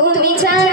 school to be 10.